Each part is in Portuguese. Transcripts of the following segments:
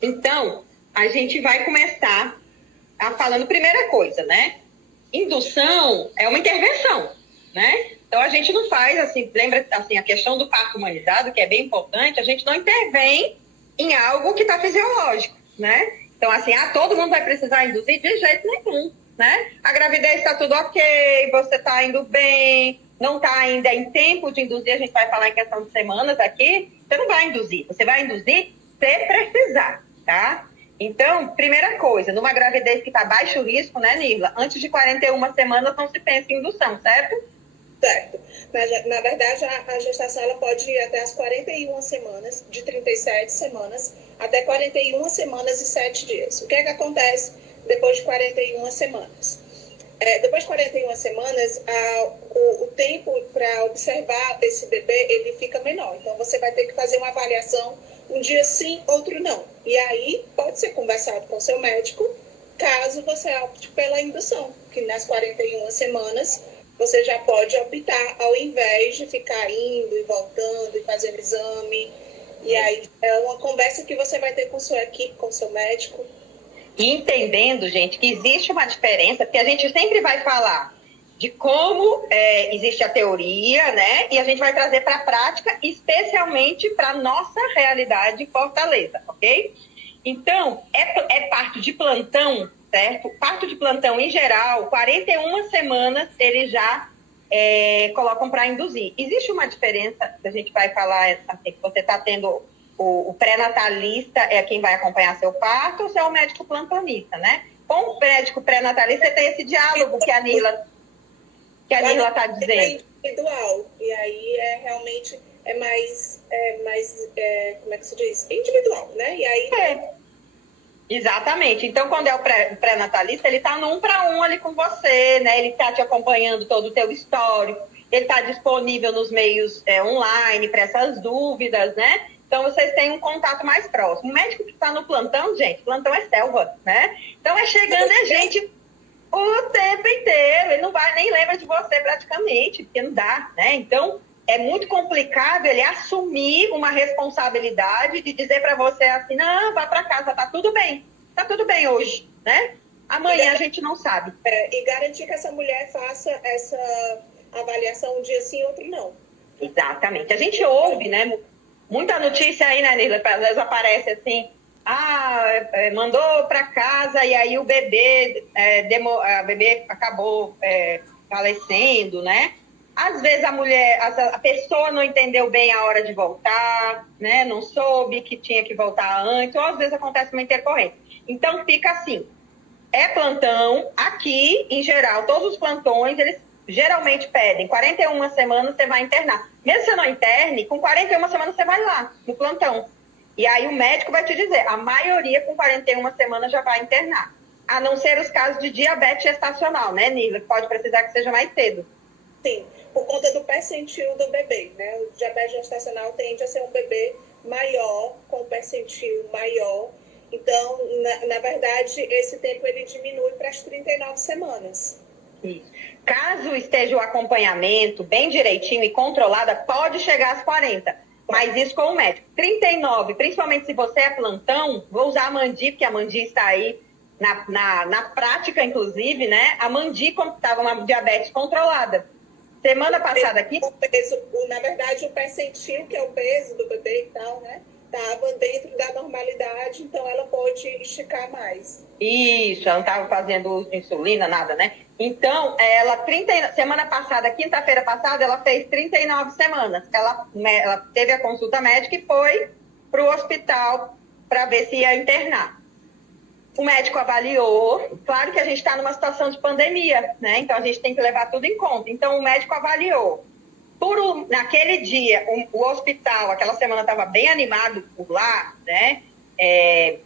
Então, a gente vai começar falando primeira coisa, né? Indução é uma intervenção, né? Então, a gente não faz, assim, lembra, assim, a questão do parto humanizado, que é bem importante, a gente não intervém em algo que está fisiológico, né? Então, assim, todo mundo vai precisar induzir de jeito nenhum, né? A gravidez está tudo ok, você está indo bem, não está ainda em tempo de induzir, a gente vai falar em questão de semanas aqui, você não vai induzir, você vai induzir se precisar, tá? Então, primeira coisa, numa gravidez que está baixo risco, né, Nirla? Antes de 41 semanas não se pensa em indução, certo? Certo. Mas, na verdade, a gestação ela pode ir até as 41 semanas, de 37 semanas, até 41 semanas e 7 dias. O que é que acontece depois de 41 semanas? Depois de 41 semanas, o tempo para observar esse bebê ele fica menor. Então, você vai ter que fazer uma avaliação um dia sim, outro não. E aí, pode ser conversado com seu médico, caso você opte pela indução, que nas 41 semanas você já pode optar, ao invés de ficar indo e voltando e fazendo exame. E aí, é uma conversa que você vai ter com sua equipe, com seu médico. E entendendo, gente, que existe uma diferença, porque a gente sempre vai falar de como existe a teoria, né? E a gente vai trazer para a prática, especialmente para a nossa realidade de Fortaleza, ok? Então, é parto de plantão, certo? Parto de plantão, em geral, 41 semanas eles já colocam para induzir. Existe uma diferença, que a gente vai falar, assim, que você está tendo o pré-natalista é quem vai acompanhar seu parto, ou você é o médico plantonista, né? Com o médico pré-natalista, você tem esse diálogo que a Nirla está dizendo. É individual, e aí realmente mais como é que se diz? Individual, né? E aí... Exatamente. Então, quando é o pré-natalista, ele está no 1 para 1 ali com você, né? Ele está te acompanhando todo o teu histórico, ele está disponível nos meios online para essas dúvidas, né? Então, vocês têm um contato mais próximo. O médico que está no plantão, gente, plantão é selva, né? Então, chegando gente o tempo inteiro. Ele não vai nem lembra de você praticamente, porque não dá, né? Então, é muito complicado ele assumir uma responsabilidade de dizer para você assim, não, vá para casa, tá tudo bem hoje, né? Amanhã a gente não sabe. E garantir que essa mulher faça essa avaliação um dia sim, outro não. Exatamente. A gente ouve, né? Muita notícia aí, né, Nirla? Às vezes aparece assim, mandou para casa e aí o bebê, a bebê acabou falecendo, né? Às vezes a pessoa não entendeu bem a hora de voltar, né? Não soube que tinha que voltar antes, ou às vezes acontece uma intercorrência. Então fica assim, plantão, aqui, em geral, todos os plantões, eles geralmente pedem 41 semanas você vai internar. Mesmo que você não interne, com 41 semanas você vai lá, no plantão. E aí o médico vai te dizer, a maioria com 41 semanas já vai internar. A não ser os casos de diabetes gestacional, né, Nirla? Pode precisar que seja mais cedo. Sim, por conta do percentil do bebê, né? O diabetes gestacional tende a ser um bebê maior, com percentil maior. Então, na verdade, esse tempo ele diminui para as 39 semanas. Isso. Caso esteja o acompanhamento bem direitinho e controlada, pode chegar às 40. Mas isso com o médico. 39, principalmente se você é plantão, vou usar a Mandi, porque a Mandi está aí na prática, inclusive, né? A Mandi estava uma diabetes controlada. Semana passada aqui... Na verdade, o percentil, que é o peso do bebê e tal, né? Estava dentro da normalidade, então ela pôde esticar mais. Isso, ela não estava fazendo uso de insulina, nada, né? Então, semana passada, quinta-feira passada, ela fez 39 semanas. Ela teve a consulta médica e foi para o hospital para ver se ia internar. O médico avaliou, claro que a gente está numa situação de pandemia, né? Então a gente tem que levar tudo em conta. Então o médico avaliou. Naquele dia, o hospital, aquela semana estava bem animado por lá, né?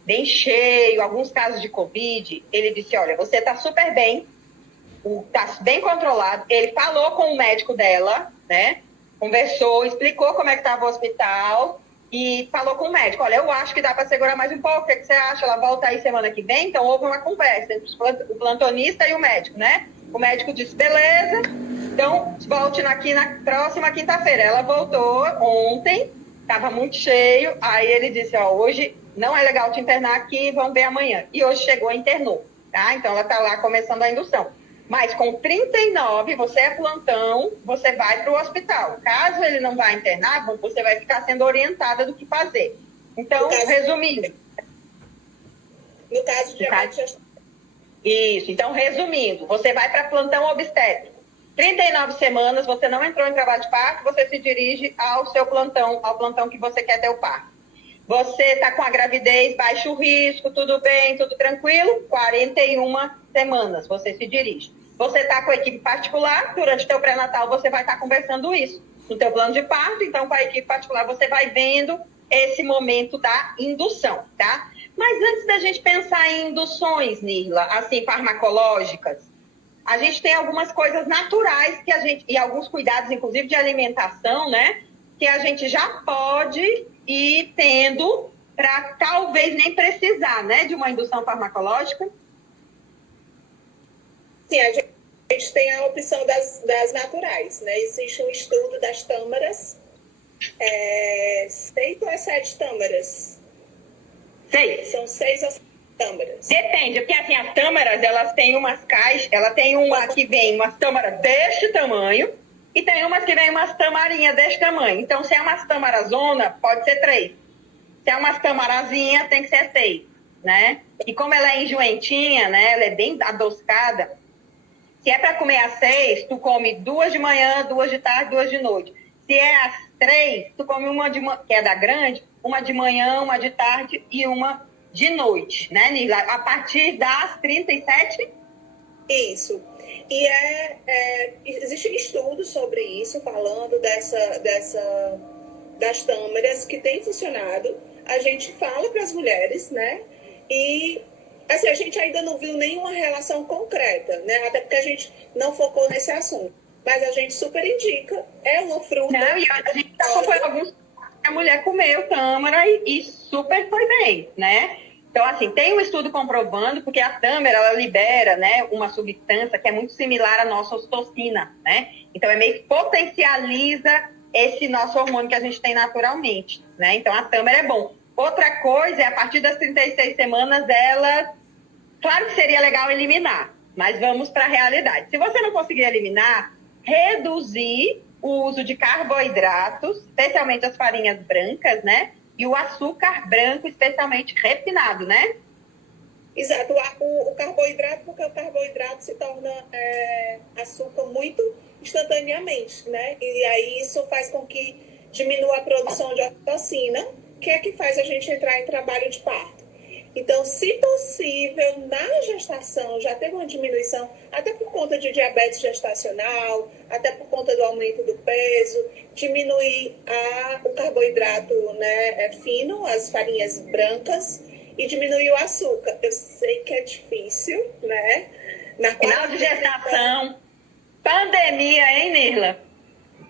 Bem cheio, alguns casos de Covid. Ele disse, olha, você está super bem, está bem controlado. Ele falou com o médico dela, né? Conversou, explicou como é que estava o hospital e falou com o médico, olha, eu acho que dá para segurar mais um pouco, o que você acha? Ela volta aí semana que vem? Então houve uma conversa entre o plantonista e o médico, né? O médico disse, beleza, então volte aqui na próxima quinta-feira. Ela voltou ontem, estava muito cheio, aí ele disse, hoje não é legal te internar aqui, vamos ver amanhã. E hoje chegou e internou, tá? Então ela está lá começando a indução. Mas com 39, você é plantão, você vai para o hospital. Caso ele não vá internar, você vai ficar sendo orientada do que fazer. Então, resumindo. No caso de diabetes gestacional. Isso. Então, resumindo, você vai para plantão obstétrico. 39 semanas, você não entrou em trabalho de parto, você se dirige ao seu plantão, ao plantão que você quer ter o parto. Você está com a gravidez, baixo risco, tudo bem, tudo tranquilo, 41 semanas você se dirige. Você está com a equipe particular, durante o teu pré-natal você vai estar conversando isso. No teu plano de parto, então com a equipe particular você vai vendo esse momento da indução, tá? Mas antes da gente pensar em induções, Nirla, assim, farmacológicas, a gente tem algumas coisas naturais que a gente, e alguns cuidados, inclusive de alimentação, né? Que a gente já pode ir tendo para talvez nem precisar, né? De uma indução farmacológica. Sim, a gente tem a opção das naturais, né? Existe um estudo das tâmaras, 6 ou 7 tâmaras? 6. São 6 ou 7 tâmaras. Depende, porque assim, as tâmaras, elas têm umas caixas, ela tem uma que vem umas tâmaras deste tamanho e tem umas que vem umas tamarinhas deste tamanho. Então, se é umas tamarazona, pode ser 3. Se é umas tamarazinha, tem que ser 6, né? E como ela é enjoentinha, né? Ela é bem adocicada. Se é para comer às 6, tu come 2 de manhã, 2 de tarde, 2 de noite. Se é às 3, tu come uma que é da grande, uma de manhã, uma de tarde e uma de noite, né, Nirla? A partir das 37? Isso. E existem estudos sobre isso, falando das tâmaras, que tem funcionado. A gente fala para as mulheres, né? E assim, a gente ainda não viu nenhuma relação concreta, né? Até porque a gente não focou nesse assunto. Mas a gente super indica. É uma fruta. Não, e a gente acompanhou alguns. A mulher comeu tâmara e super foi bem, né? Então, assim, tem um estudo comprovando, porque a tâmara, ela libera, né, uma substância que é muito similar à nossa ocitocina, né? Então, é meio que potencializa esse nosso hormônio que a gente tem naturalmente, né? Então, a tâmara é bom. Outra coisa é, a partir das 36 semanas, ela... Claro que seria legal eliminar, mas vamos para a realidade. Se você não conseguir eliminar, reduzir o uso de carboidratos, especialmente as farinhas brancas, né? E o açúcar branco, especialmente refinado, né? Exato. O carboidrato, porque o carboidrato se torna açúcar muito instantaneamente, né? E aí isso faz com que diminua a produção de ocitocina, que é que faz a gente entrar em trabalho de parto. Então, se possível, na gestação já teve uma diminuição, até por conta de diabetes gestacional, até por conta do aumento do peso, diminuir o carboidrato, né, fino, as farinhas brancas, e diminuir o açúcar. Eu sei que é difícil, né? Na final de gestação, pandemia, hein, Nirla?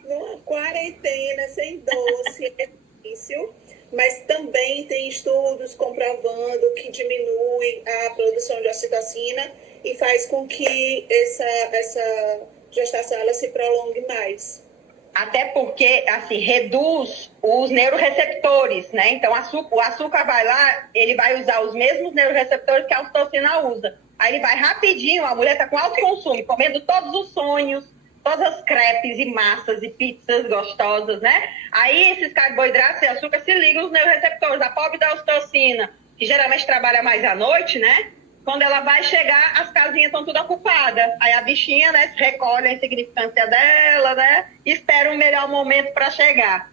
Numa quarentena, sem doce, é difícil. Mas também tem estudos comprovando que diminui a produção de ocitocina e faz com que essa gestação ela se prolongue mais. Até porque, assim, reduz os neuroreceptores, né? Então, o açúcar vai lá, ele vai usar os mesmos neuroreceptores que a ocitocina usa. Aí ele vai rapidinho, a mulher está com alto consumo, comendo todos os sonhos, todas as crepes e massas e pizzas gostosas, né? Aí esses carboidratos e açúcar se ligam aos neuroreceptores. A pobre da ocitocina, que geralmente trabalha mais à noite, né? Quando ela vai chegar, as casinhas estão tudo ocupadas. Aí a bichinha, né, recolhe a insignificância dela, né? E espera um melhor momento para chegar.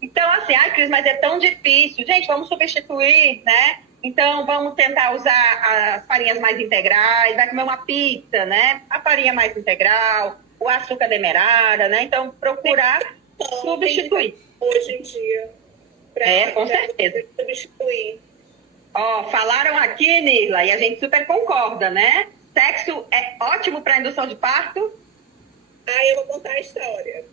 Então, assim, ai, Cris, mas é tão difícil. Gente, vamos substituir, né? Então, vamos tentar usar as farinhas mais integrais, vai comer uma pizza, né? A farinha mais integral, o açúcar demerara, né? Então, procurar substituir. Hoje em dia. Com certeza. Substituir. Ó, falaram aqui, Nirla, e a gente super concorda, né? Sexo é ótimo para indução de parto? Eu vou contar a história.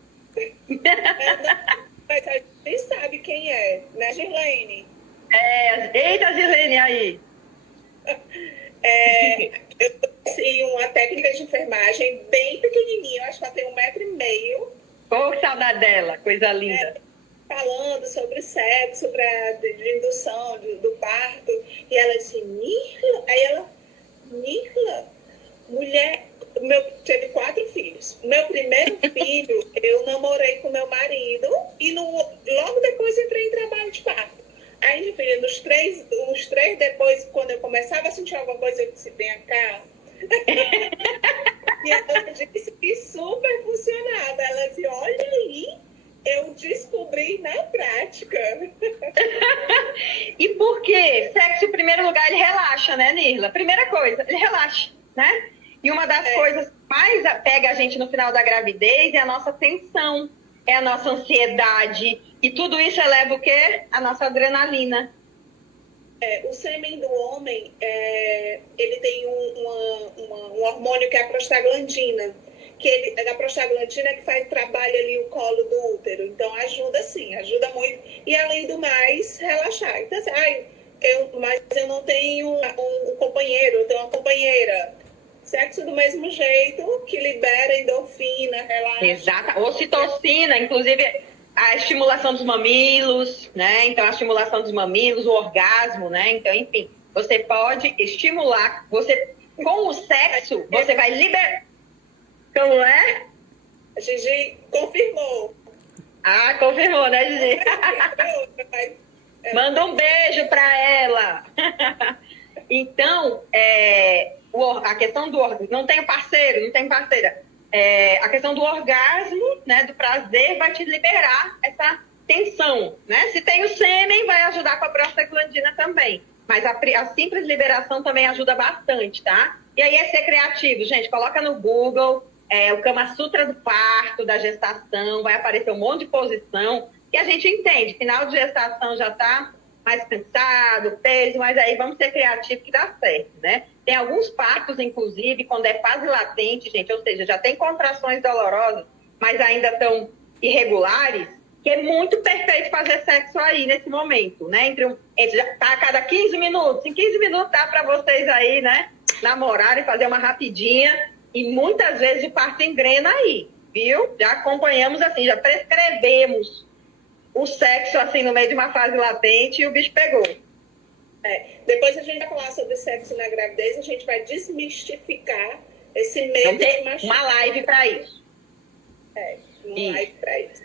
Mas a gente sabe quem é, né, Girlene? Eita, Girlene, aí. Eu conheci uma técnica de enfermagem bem pequenininha, acho que ela tem 1,5 m. Pô, que saudade dela, coisa linda. Falando sobre sexo, de indução, do parto. E ela disse, Nirla? Aí ela, Nirla, mulher, teve 4 filhos. Meu primeiro filho, eu namorei com meu marido e logo depois entrei em trabalho de parto. Aí, minha filha, os três depois, quando eu começava a sentir alguma coisa, eu disse, vem cá. E ela disse que super funcionava. Ela disse, olha aí, eu descobri na prática. E por quê? Sexo, em primeiro lugar, ele relaxa, né, Nirla? Primeira coisa, ele relaxa, né? E uma das coisas que mais pega a gente no final da gravidez é a nossa tensão, é a nossa ansiedade. E tudo isso eleva o quê? A nossa adrenalina. O sêmen do homem, ele tem um hormônio que é a prostaglandina. A prostaglandina é que faz trabalho ali o colo do útero. Então, ajuda sim, ajuda muito. E, além do mais, relaxar. Então, assim, mas eu não tenho um companheiro, eu tenho uma companheira. Sexo do mesmo jeito, que libera endorfina, relaxa. Exato. Ocitocina, inclusive a estimulação dos mamilos, né? Então, a estimulação dos mamilos, o orgasmo, né? Então, enfim, você pode estimular, com o sexo, você vai liberar. Como é? A Gigi confirmou. Ah, confirmou, né, Gigi? Manda um beijo para ela. Então, a questão do orgasmo, não tem parceiro, não tem parceira. A questão do orgasmo, né, do prazer, vai te liberar essa tensão, né? Se tem o sêmen, vai ajudar com a prostaglandina também. Mas a simples liberação também ajuda bastante, tá? E aí é ser criativo, gente. Coloca no Google o Kama Sutra do parto, da gestação, vai aparecer um monte de posição que a gente entende. Final de gestação já tá mais cansado, peso, mas aí vamos ser criativos que dá certo, né? Tem alguns partos, inclusive, quando é fase latente, gente, ou seja, já tem contrações dolorosas, mas ainda estão irregulares, que é muito perfeito fazer sexo aí nesse momento, né? Tá a cada 15 minutos. Em 15 minutos dá para vocês aí, né, namorarem, fazer uma rapidinha, e muitas vezes o parto engrena aí, viu? Já acompanhamos assim, já prescrevemos o sexo assim no meio de uma fase latente e o bicho pegou. Depois a gente vai falar sobre sexo na gravidez, a gente vai desmistificar esse medo de machucar. Uma live para isso. Live para isso.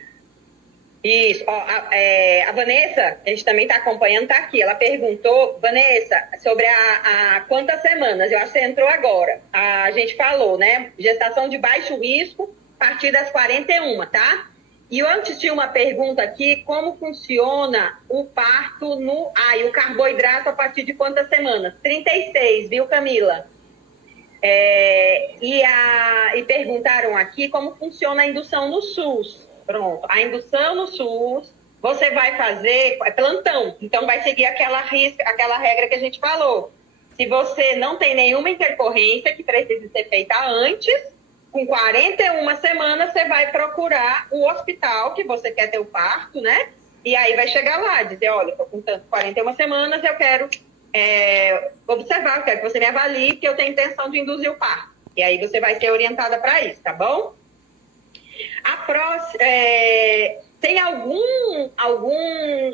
Isso. Ó, a Vanessa, a gente também está acompanhando, tá aqui. Ela perguntou, Vanessa, sobre a quantas semanas. Eu acho que você entrou agora. A gente falou, né? Gestação de baixo risco, a partir das 41, tá? E antes tinha uma pergunta aqui, como funciona o parto e o carboidrato a partir de quantas semanas? 36, viu, Camila? E perguntaram aqui como funciona a indução no SUS. Pronto, a indução no SUS, você vai fazer plantão, então vai seguir aquela regra que a gente falou. Se você não tem nenhuma intercorrência que precise ser feita antes, com 41 semanas, você vai procurar o hospital que você quer ter o parto, né? E aí vai chegar lá, dizer, olha, estou com 41 semanas, eu quero observar, eu quero que você me avalie, porque eu tenho intenção de induzir o parto. E aí você vai ser orientada para isso, tá bom? Tem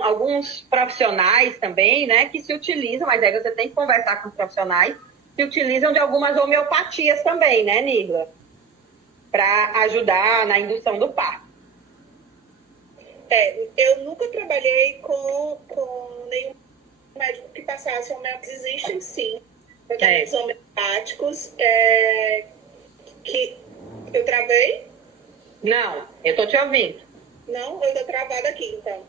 alguns profissionais também, né, que se utilizam, mas aí você tem que conversar com os profissionais, que utilizam de algumas homeopatias também, né, Nirla? Para ajudar na indução do parto. Eu nunca trabalhei com nenhum médico que passasse homeopatias. Existem, sim, tratamentos homeopáticos que eu travei. Não, eu tô te ouvindo. Não, eu tô travada aqui, então.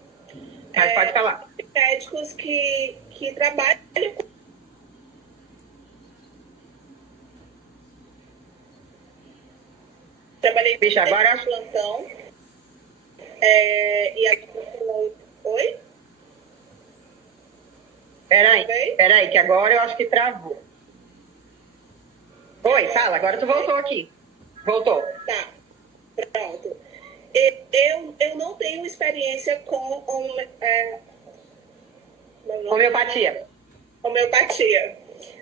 Mas pode falar. Médicos que trabalham com... Trabalhei com agora plantão. Oi? Peraí, que agora eu acho que travou. Oi, fala, agora tu voltou aqui. Voltou. Tá. Pronto. Eu não tenho experiência com homeopatia. Homeopatia.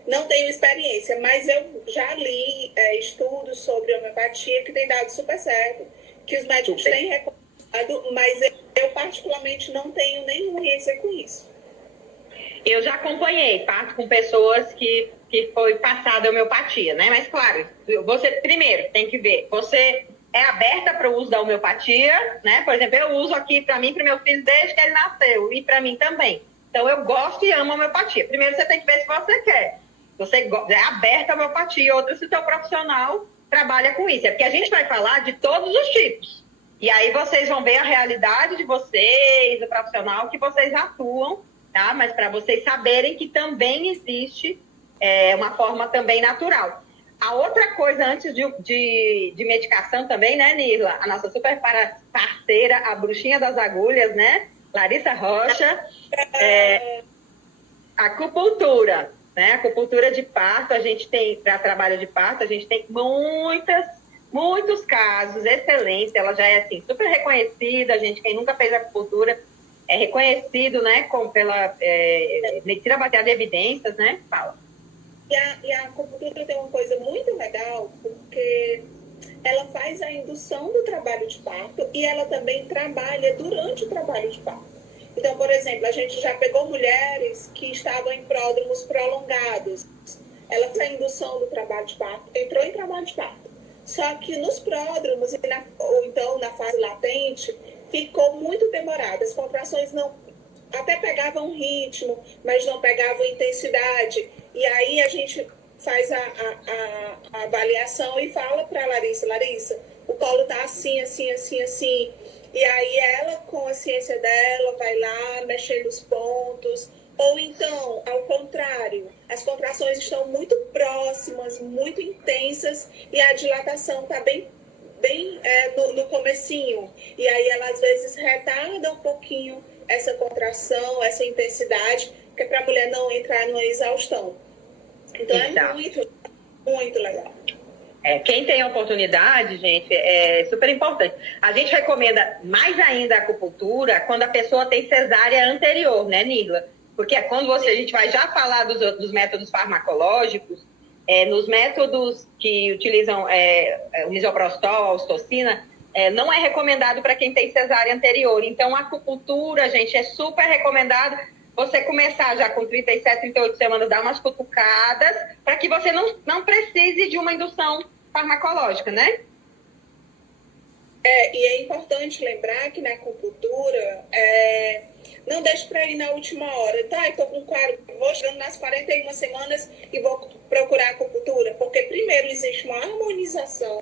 Não tenho experiência, mas eu já li estudos sobre homeopatia que tem dado super certo, que os médicos têm recomendado, mas Eu, particularmente, não tenho nenhuma experiência com isso. Eu já acompanhei parto com pessoas que foi passada homeopatia, né? Mas, claro, você primeiro tem que ver, você é aberta para o uso da homeopatia, né? Por exemplo, eu uso aqui para mim e para o meu filho desde que ele nasceu, e para mim também. Então, eu gosto e amo a homeopatia. Primeiro, você tem que ver se você quer. Você é aberta à homeopatia, outra se o seu profissional trabalha com isso. É porque a gente vai falar de todos os tipos. E aí vocês vão ver a realidade de vocês, do profissional que vocês atuam, tá? Mas para vocês saberem que também existe uma forma também natural. A outra coisa, antes de medicação também, né, Nirla? A nossa super parceira, a bruxinha das agulhas, né? Larissa Rocha, acupuntura, né? Acupuntura de parto, a gente tem, para trabalho de parto, a gente tem muitos casos excelentes, ela já é assim, super reconhecida, quem nunca fez acupuntura é reconhecido, né, pela medicina baseada em evidências, né? Fala. E a acupuntura tem uma coisa muito legal, porque ela faz a indução do trabalho de parto e ela também trabalha durante o trabalho de parto. Então, por exemplo, a gente já pegou mulheres que estavam em pródromos prolongados. Ela fez a indução do trabalho de parto, entrou em trabalho de parto. Só que nos pródromos, ou então na fase latente, ficou muito demorada. As contrações não até pegavam ritmo, mas não pegavam intensidade. E aí a gente faz a avaliação e fala para a Larissa, o colo tá assim, assim, assim, assim. E aí ela, com a ciência dela, vai lá mexendo os pontos. Ou então, ao contrário, as contrações estão muito próximas, muito intensas, e a dilatação está bem no comecinho. E aí ela, às vezes, retarda um pouquinho essa contração, essa intensidade, que é para a mulher não entrar numa exaustão. Então, é muito legal. Quem tem a oportunidade, gente, é super importante. A gente recomenda mais ainda a acupuntura quando a pessoa tem cesárea anterior, né, Nirla? Porque é quando a gente vai já falar dos métodos farmacológicos, nos métodos que utilizam o misoprostol, a ocitocina, não é recomendado para quem tem cesárea anterior. Então, a acupuntura, gente, é super recomendado você começar já com 37, 38 semanas, dar umas cutucadas, para que você não precise de uma indução farmacológica, né? E é importante lembrar que na acupuntura, não deixe para ir na última hora. Tá, eu tô com vou chegando nas 41 semanas e vou procurar acupuntura, porque primeiro existe uma harmonização.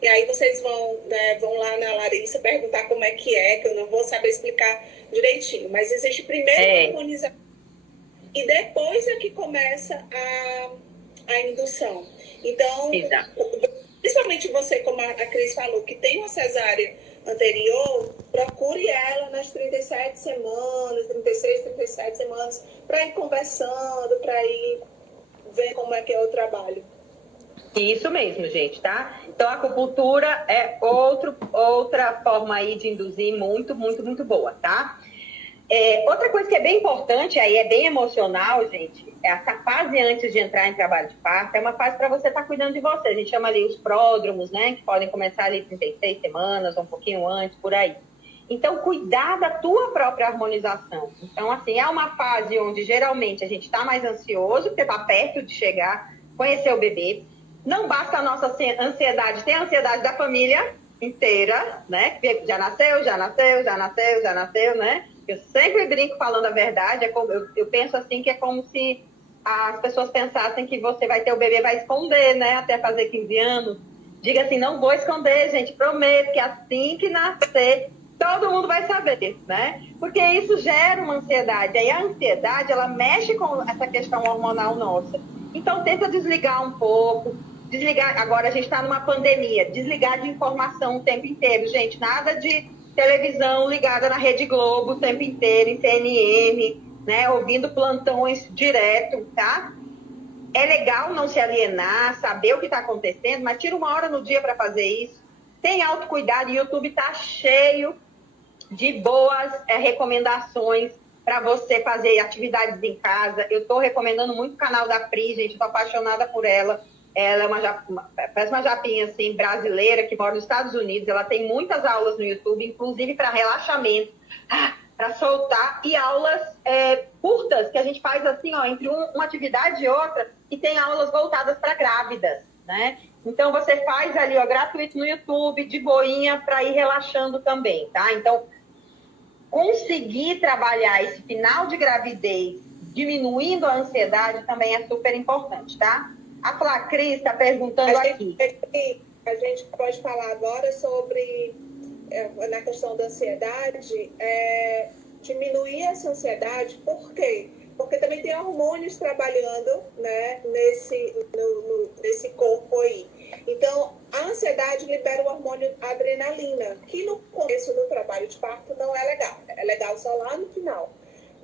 E aí vocês vão lá na Larissa perguntar como é, que eu não vou saber explicar direitinho. Mas existe primeiro a harmonização e depois é que começa a indução. Então, principalmente você, como a Cris falou, que tem uma cesárea anterior, procure ela nas 37 semanas, 36, 37 semanas, para ir conversando, para ir ver como é que é o trabalho. Isso mesmo, gente, tá? Então, a acupuntura é outra forma aí de induzir muito boa, tá? Outra coisa que é bem importante, aí é bem emocional, gente, essa fase antes de entrar em trabalho de parto é uma fase para você estar cuidando de você. A gente chama ali os pródromos, né? Que podem começar ali 36 semanas, ou um pouquinho antes, por aí. Então, cuidar da tua própria harmonização. Então, assim, é uma fase onde geralmente a gente está mais ansioso, porque está perto de chegar, conhecer o bebê. Não basta a nossa ansiedade, tem a ansiedade da família inteira, né? Já nasceu, né? Eu sempre brinco falando a verdade, eu penso assim que é como se as pessoas pensassem que você vai ter o bebê, vai esconder, né? Até fazer 15 anos. Diga assim, não vou esconder, gente, prometo que assim que nascer, todo mundo vai saber, né? Porque isso gera uma ansiedade. Aí a ansiedade, ela mexe com essa questão hormonal nossa. Então, tenta desligar um pouco. Agora a gente está numa pandemia, desligar de informação o tempo inteiro, gente, nada de televisão ligada na Rede Globo o tempo inteiro, em CNN, né, ouvindo plantões direto, tá? É legal não se alienar, saber o que está acontecendo, mas tira uma hora no dia para fazer isso. Tem autocuidado, o YouTube está cheio de boas recomendações para você fazer atividades em casa. Eu estou recomendando muito o canal da Pri, gente, estou apaixonada por ela. ela é parece uma japinha assim, brasileira, que mora nos Estados Unidos. Ela tem muitas aulas no YouTube, inclusive para relaxamento, para soltar, e aulas curtas, que a gente faz assim, ó, entre uma atividade e outra, e tem aulas voltadas para grávidas, né? Então, você faz ali, ó, gratuito no YouTube, de boinha, para ir relaxando também, tá? Então, conseguir trabalhar esse final de gravidez, diminuindo a ansiedade, também é super importante, tá? A Flacris está perguntando aqui. A gente pode falar agora sobre, na questão da ansiedade, diminuir essa ansiedade, por quê? Porque também tem hormônios trabalhando, né, nesse corpo aí. Então, a ansiedade libera o hormônio adrenalina, que no começo do trabalho de parto não é legal. É legal só lá no final.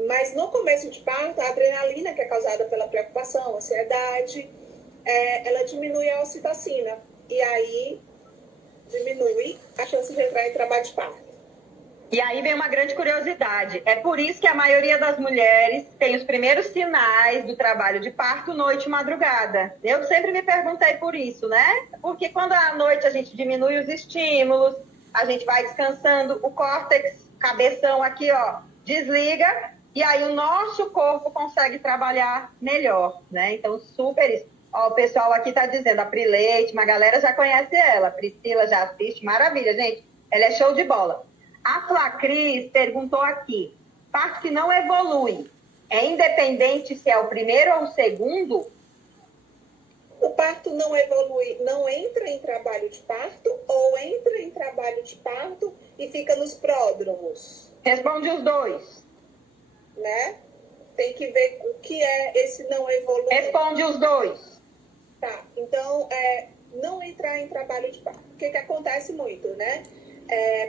Mas no começo de parto, a adrenalina, que é causada pela preocupação, ansiedade, ela diminui a ocitocina. E aí, diminui a chance de entrar em trabalho de parto. E aí vem uma grande curiosidade. É por isso que a maioria das mulheres tem os primeiros sinais do trabalho de parto noite e madrugada. Eu sempre me perguntei por isso, né? Porque quando à noite a gente diminui os estímulos, a gente vai descansando, o córtex, cabeção aqui, ó, desliga, e aí o nosso corpo consegue trabalhar melhor, né? Então, super isso. Ó, o pessoal aqui tá dizendo, a Pri Leite, uma galera já conhece ela, a Priscila já assiste, maravilha, gente. Ela é show de bola. A Flacris perguntou aqui, parto que não evolui, é independente se é o primeiro ou o segundo? O parto não evolui, não entra em trabalho de parto ou entra em trabalho de parto e fica nos pródromos? Responde os dois. Né? Tem que ver o que é esse não evoluir. Responde os dois. Tá, então, não entrar em trabalho de parto. O que acontece muito, né?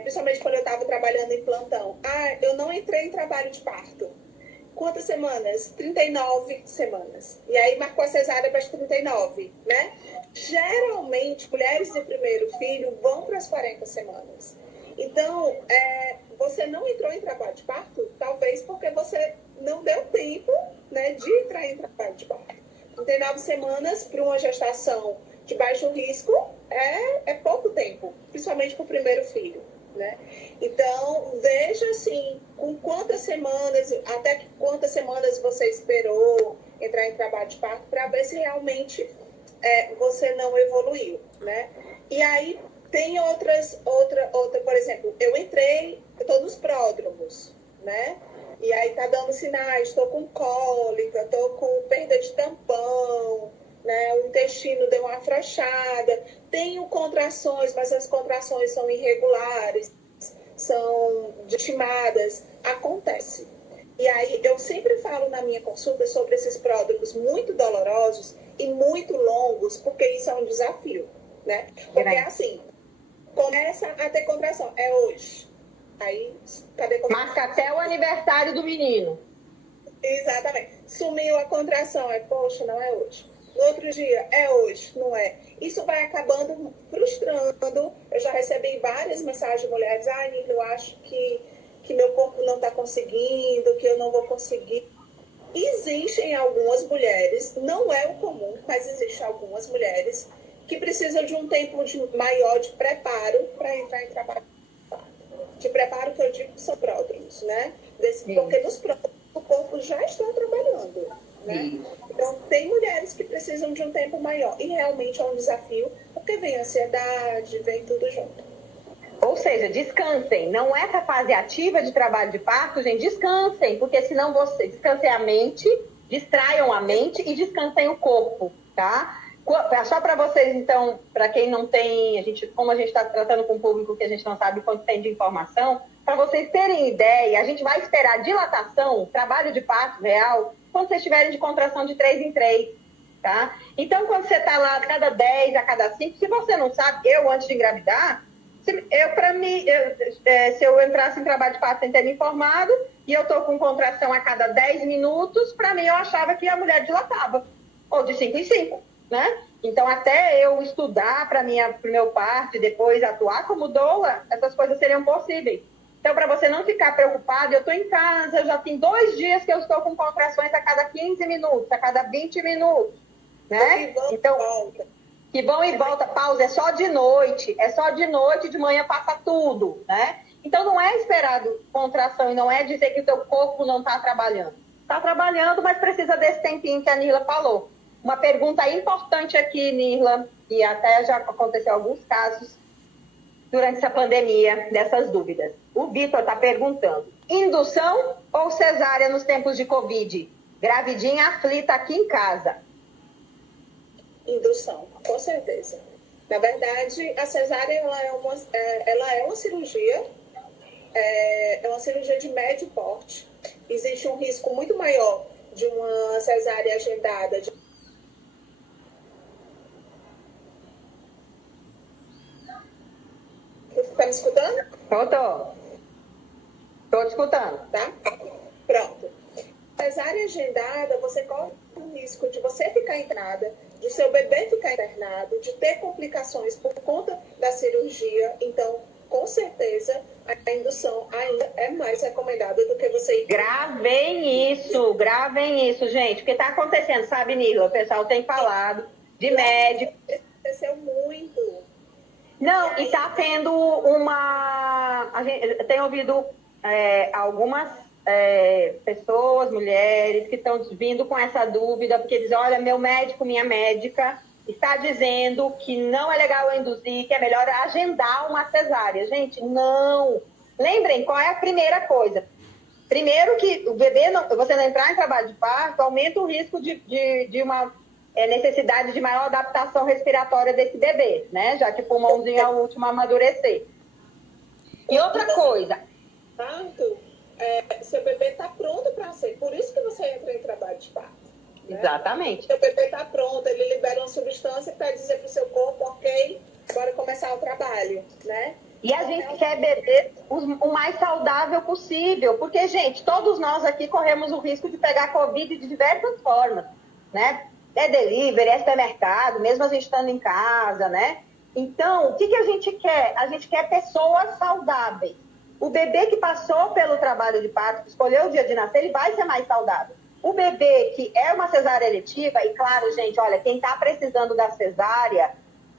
Principalmente quando eu estava trabalhando em plantão. Eu não entrei em trabalho de parto. Quantas semanas? 39 semanas. E aí marcou a cesárea para as 39, né? Geralmente, mulheres de primeiro filho vão para as 40 semanas. Então, você não entrou em trabalho de parto, talvez porque você não deu tempo, né, de entrar em trabalho de parto. 39 semanas para uma gestação de baixo risco é pouco tempo, principalmente para o primeiro filho, né? Então, veja assim, com quantas semanas, até quantas semanas você esperou entrar em trabalho de parto para ver se realmente você não evoluiu, né? E aí tem outra, por exemplo, eu estou nos pródromos, né? E aí tá dando sinais, estou com cólica, estou com perda de tampão, né? O intestino deu uma afrouxada, tenho contrações, mas as contrações são irregulares, são estimadas, acontece. E aí eu sempre falo na minha consulta sobre esses pródromos muito dolorosos e muito longos, porque isso é um desafio, né? Porque assim, começa a ter contração, é hoje. Aí, cadê a contração? Marca até o aniversário do menino. Exatamente. Sumiu a contração, poxa, não é hoje. No outro dia, é hoje, não é. Isso vai acabando frustrando. Eu já recebi várias mensagens de mulheres, Nilo, eu acho que meu corpo não está conseguindo, que eu não vou conseguir. Existem algumas mulheres, não é o comum, mas existem algumas mulheres que precisam de um tempo maior de preparo para entrar em trabalho. De preparo que eu digo são pródromos, né? Porque nos pródromos o corpo já está trabalhando, né? Então, tem mulheres que precisam de um tempo maior. E realmente é um desafio, porque vem ansiedade, vem tudo junto. Ou seja, descansem. Não é essa fase ativa de trabalho de parto, gente, descansem. Porque senão você descansem a mente, distraiam a mente e descansem o corpo, tá? Só para vocês, então, para quem não tem, como a gente está tratando com um público que a gente não sabe quanto tem de informação, para vocês terem ideia, a gente vai esperar dilatação, trabalho de parto real, quando vocês tiverem de contração de 3 em 3, tá? Então, quando você está lá a cada 10, a cada 5, se você não sabe, eu antes de engravidar, se eu entrasse em trabalho de parto sem ter me informado, e eu estou com contração a cada 10 minutos, para mim eu achava que a mulher dilatava, ou de 5 em 5. Né? Então, até eu estudar para o meu parto e depois atuar como doula, essas coisas seriam possíveis. Então, para você não ficar preocupado, eu estou em casa, já tem 2 dias que eu estou com contrações a cada 15 minutos, a cada 20 minutos. né? Então, que vão e volta, pausa, é só de noite, de manhã passa tudo, né? Então não é esperado contração e não é dizer que o teu corpo não está trabalhando. Está trabalhando, mas precisa desse tempinho que a Nirla falou. Uma pergunta importante aqui, Nirla, e até já aconteceu alguns casos durante essa pandemia, dessas dúvidas. O Vitor está perguntando, indução ou cesárea nos tempos de Covid? Gravidinha aflita aqui em casa. Indução, com certeza. Na verdade, a cesárea ela é uma cirurgia, de médio porte. Existe um risco muito maior de uma cesárea agendada. Está me escutando? Estou te escutando. Tá? Pronto. Cesárea agendada, você corre o risco de você ficar internada, de seu bebê ficar internado, de ter complicações por conta da cirurgia. Então, com certeza, a indução ainda é mais recomendada do que você ir. Gravem isso, gente. Porque está acontecendo, sabe, Nirla? O pessoal tem falado de médico. Aconteceu muito. Não, e está tendo uma... A gente tem ouvido algumas pessoas, mulheres, que estão vindo com essa dúvida, porque dizem, olha, meu médico, minha médica está dizendo que não é legal eu induzir, que é melhor agendar uma cesárea. Gente, não. Lembrem, qual é a primeira coisa? Primeiro que o bebê, você não entrar em trabalho de parto, aumenta o risco de uma necessidade de maior adaptação respiratória desse bebê, né? Já que o pulmãozinho é o último a amadurecer. E outra coisa... seu bebê está pronto para ser. Por isso que você entra em trabalho de parto. Né? Exatamente. Seu bebê está pronto, ele libera uma substância para dizer para o seu corpo, ok, bora começar o trabalho, né? E a gente quer beber o mais saudável possível, porque, gente, todos nós aqui corremos o risco de pegar Covid de diversas formas, né? É delivery, é supermercado, mesmo a gente estando em casa, né? Então, o que a gente quer? A gente quer pessoas saudáveis. O bebê que passou pelo trabalho de parto, que escolheu o dia de nascer, ele vai ser mais saudável. O bebê que é uma cesárea eletiva, e claro, gente, olha, quem está precisando da cesárea,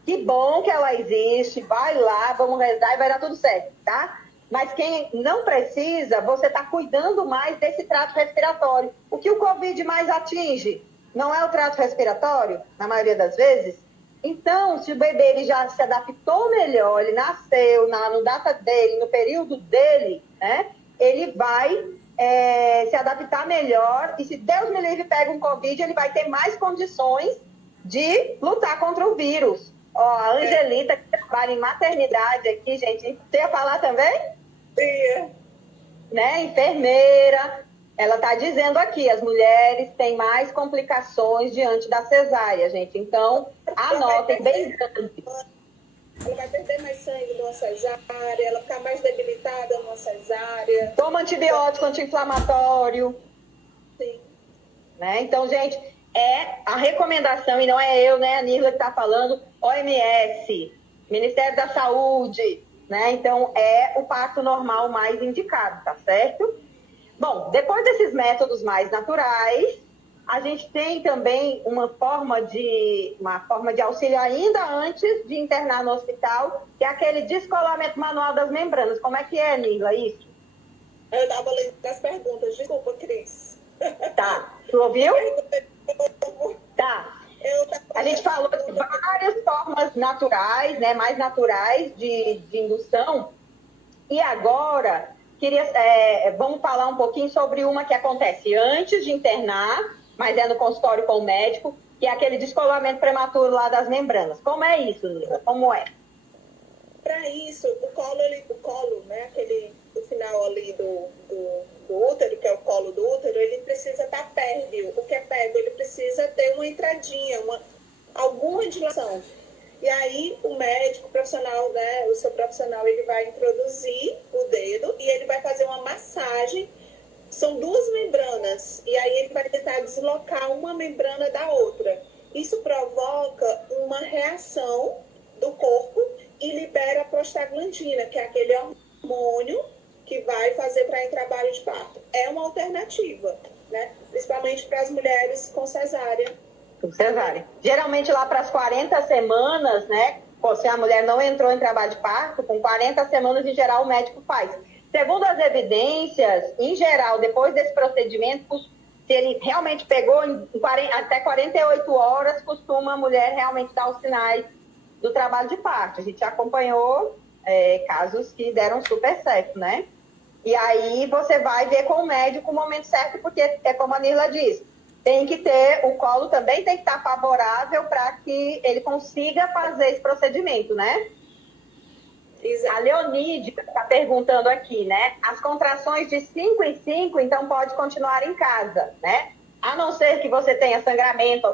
que bom que ela existe, vai lá, vamos rezar e vai dar tudo certo, tá? Mas quem não precisa, você está cuidando mais desse trato respiratório. O que o Covid mais atinge não é o trato respiratório, na maioria das vezes? Então, se o bebê ele já se adaptou melhor, ele nasceu no data dele, no período dele, né? Ele vai se adaptar melhor e se Deus me livre pega um Covid, ele vai ter mais condições de lutar contra o vírus. Ó, a Angelita, que trabalha em maternidade aqui, gente, você ia falar também? Sim. Né? Enfermeira. Ela está dizendo aqui, as mulheres têm mais complicações diante da cesárea, gente. Então, anotem bem grande. Ela vai perder mais sangue numa cesárea, ela ficar mais debilitada numa cesárea. Toma antibiótico, anti-inflamatório. Sim. Né? Então, gente, é a recomendação, e não é eu, né, a Nirla que está falando, OMS, Ministério da Saúde, né? Então, é o parto normal mais indicado, tá certo? Bom, depois desses métodos mais naturais, a gente tem também uma forma de auxílio ainda antes de internar no hospital, que é aquele descolamento manual das membranas. Como é que é, Nirla, isso? Eu estava lendo as perguntas. Desculpa, Cris. Tá. Tu ouviu? Tá. A gente falou de várias formas naturais, né, mais naturais de indução. E agora, vamos falar um pouquinho sobre uma que acontece antes de internar, mas é no consultório com o médico, que é aquele descolamento prematuro lá das membranas. Como é isso, Nirla? Como é? Para isso, o colo, né, o final ali do útero, que é o colo do útero, ele precisa estar pérvio. O que é pérvio? Ele precisa ter uma entradinha, alguma dilação. E aí o médico, o profissional, né, o seu profissional, ele vai introduzir o dedo e ele vai fazer uma massagem. São duas membranas e aí ele vai tentar deslocar uma membrana da outra. Isso provoca uma reação do corpo e libera a prostaglandina, que é aquele hormônio que vai fazer para em trabalho de parto. É uma alternativa, né? Principalmente para as mulheres com cesárea Cesárea. Geralmente lá para as 40 semanas, né? Se a mulher não entrou em trabalho de parto, com 40 semanas, em geral, o médico faz. Segundo as evidências, em geral, depois desse procedimento, se ele realmente pegou até 48 horas, costuma a mulher realmente dar os sinais do trabalho de parto. A gente acompanhou casos que deram super certo, né? E aí você vai ver com o médico o momento certo, porque é como a Nirla disse, tem que ter, o colo também tem que estar favorável para que ele consiga fazer esse procedimento, né? A Leonídia está perguntando aqui, né? As contrações de 5 em 5, então pode continuar em casa, né? A não ser que você tenha sangramento,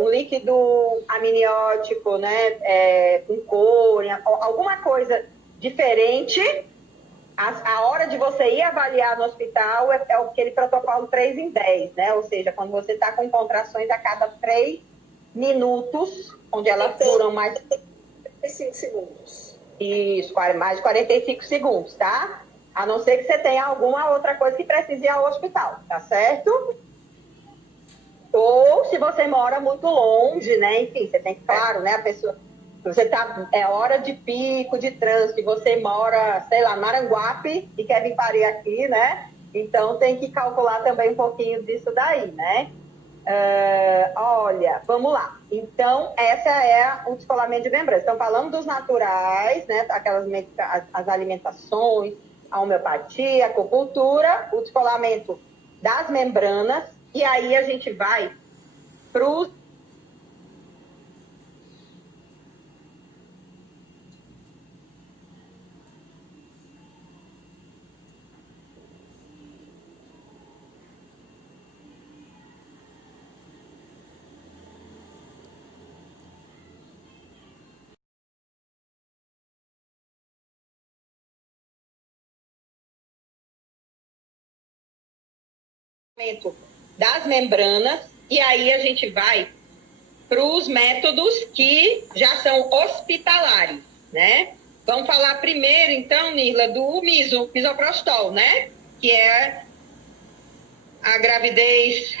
um líquido amniótico, né? Com cor, alguma coisa diferente. A hora de você ir avaliar no hospital é aquele protocolo 3 em 10, né? Ou seja, quando você está com contrações a cada 3 minutos, onde elas duram mais... 45 segundos. Isso, mais de 45 segundos, tá? A não ser que você tenha alguma outra coisa que precise ir ao hospital, tá certo? Ou se você mora muito longe, né? Enfim, você tem que, claro, né? A pessoa... Você tá, hora de pico de trânsito, e você mora, sei lá, Maranguape e quer vir parir aqui, né? Então tem que calcular também um pouquinho disso daí, né? Olha, vamos lá. Então, essa é o descolamento de membranas. Então, falando dos naturais, né? As alimentações, a homeopatia, a acupuntura, o descolamento das membranas, e aí a gente vai para os das membranas, e aí a gente vai para os métodos que já são hospitalares, né? Vamos falar primeiro, então, Nirla, do misoprostol, né? Que é a gravidez,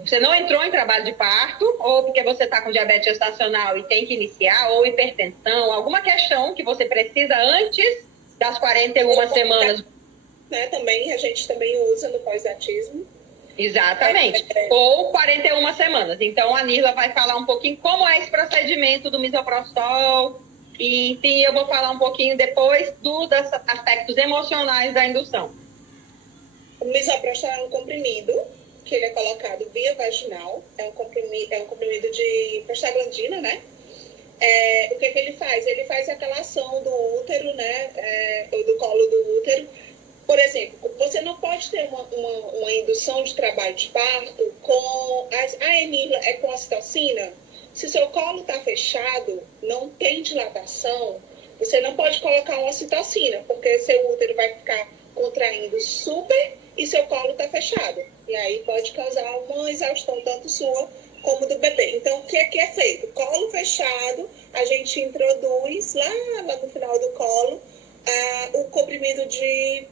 você não entrou em trabalho de parto, ou porque você está com diabetes gestacional e tem que iniciar, ou hipertensão, alguma questão que você precisa antes das 41 semanas. Né, também, a gente também usa no pós-datismo. Exatamente. Ou 41 semanas. Então, a Nirla vai falar um pouquinho como é esse procedimento do misoprostol. E, enfim, eu vou falar um pouquinho depois dos aspectos emocionais da indução. O misoprostol é um comprimido que ele é colocado via vaginal. É um comprimido de prostaglandina, né? O que ele faz? Ele faz aquela ação do útero, né? Do colo do útero. Por exemplo, você não pode ter uma indução de trabalho de parto com... Nirla, é com ocitocina? Se seu colo está fechado, não tem dilatação, você não pode colocar uma ocitocina, porque seu útero vai ficar contraindo super e seu colo está fechado. E aí pode causar uma exaustão tanto sua como do bebê. Então, o que é feito? Colo fechado, a gente introduz lá no final do colo o comprimido de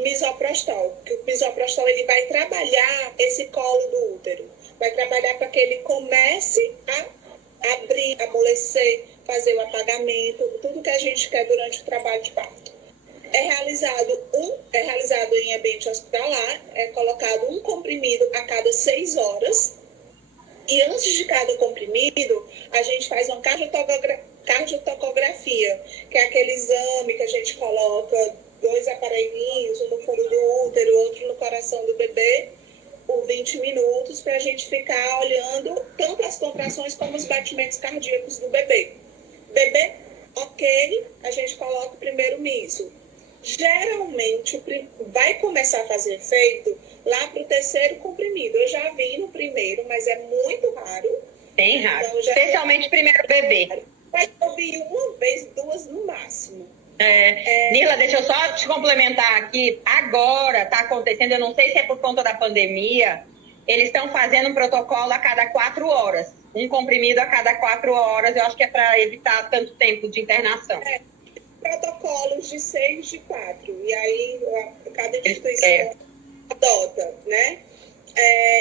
misoprostol, que o misoprostol ele vai trabalhar esse colo do útero, vai trabalhar para que ele comece a abrir, amolecer, fazer o apagamento, tudo que a gente quer durante o trabalho de parto. É realizado em ambiente hospitalar, é colocado um comprimido a cada 6 horas, e antes de cada comprimido, a gente faz uma cardiotocografia, que é aquele exame que a gente coloca 2 aparelhinhos, um no fundo do útero, outro no coração do bebê, por 20 minutos, para a gente ficar olhando tanto as contrações como os batimentos cardíacos do bebê. Bebê, ok, a gente coloca o primeiro miso. Geralmente, vai começar a fazer efeito lá para o 3º comprimido. Eu já vi no primeiro, mas é muito raro. Bem raro, então, especialmente primeiro bebê. Mas eu vi uma vez, 2 no máximo. Nirla, deixa eu só te complementar aqui. Agora está acontecendo, eu não sei se é por conta da pandemia, eles estão fazendo um protocolo a cada 4 horas. Um comprimido a cada 4 horas, eu acho que é para evitar tanto tempo de internação. Protocolos de 6, de 4. E aí cada instituição adota, né?